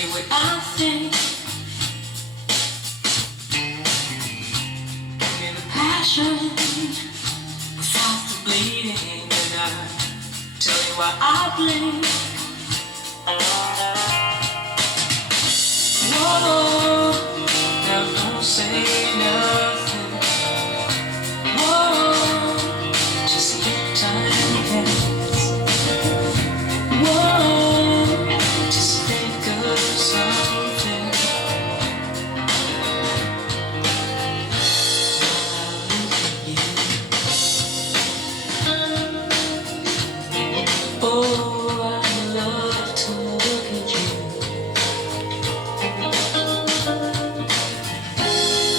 you what I think. Give me the passion without the bleeding, and I'll tell you why I blink. Whoa, now don't say nothing. Whoa, just let time pass. Whoa, just think of something. Oh, I love to look at you.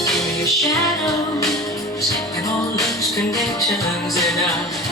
Give me your shadows and all loose connections, and I'll